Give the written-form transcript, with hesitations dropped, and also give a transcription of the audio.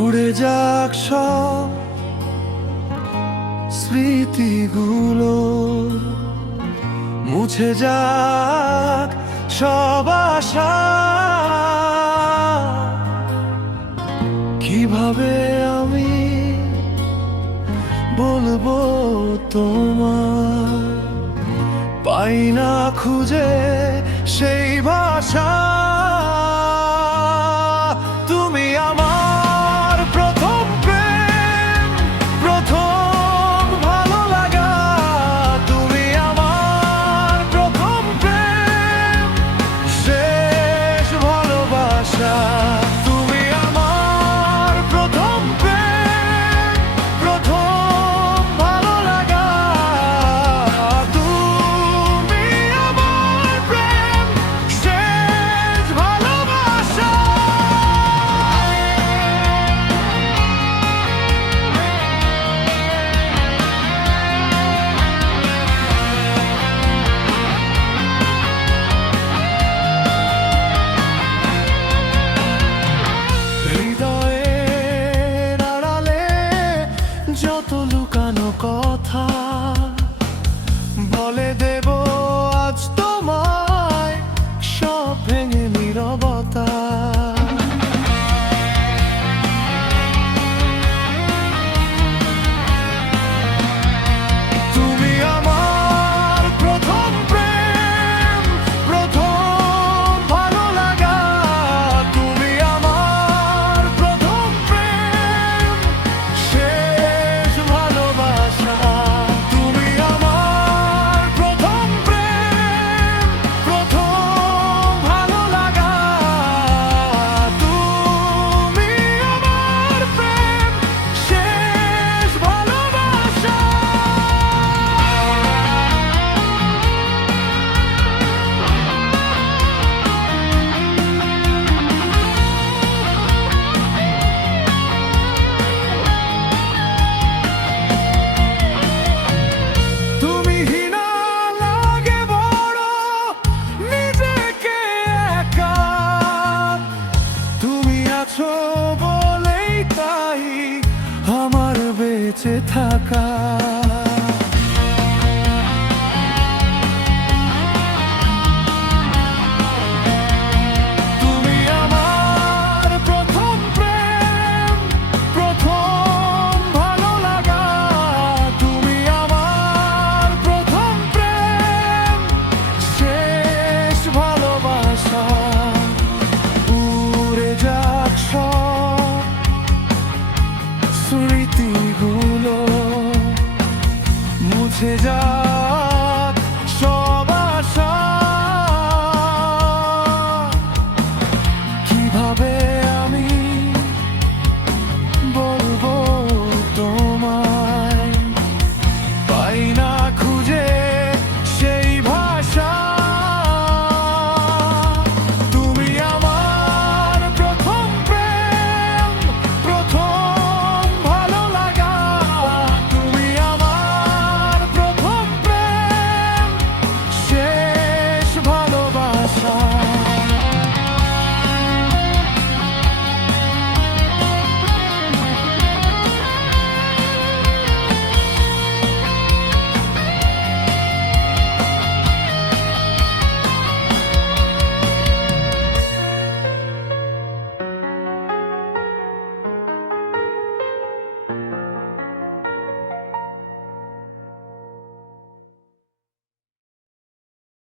উড়ে যাক সব স্মৃতিগুলো, মুছে যাক সব আশা। কিভাবে আমি বলবো তোমার, পাই না খুঁজে সেই ভাষা। তুমি আমার প্রথম প্রেম, প্রথম ভালো লাগা। তুমি আমার প্রথম প্রেম, শেষ ভালোবাসা। তুমি আমার প্রথম প্রেম, প্রথম ভালো লাগা। তুমি আমার প্রেম, শেষ ভালোবাসা। হৃদয়ের আড়ালে যত লুকানো কথা বলে দেব আজ তোমায়, সব ভেঙে নীরবতা। তুমি আমার প্রথম প্রেম, প্রথম ভালো লাগা। তুমি আমার প্রথম প্রেম, শেষ ভালোবাসা। তুমি আমার প্রথম প্রেম, প্রথম ভালো লাগা। তুমি আমার প্রেম, শেষ ভালোবাসা। তুমি হীনা লাগে বড়, নিজেকে একা। তুমি আছো বলেই তাই আমার বেঁচে থাকা।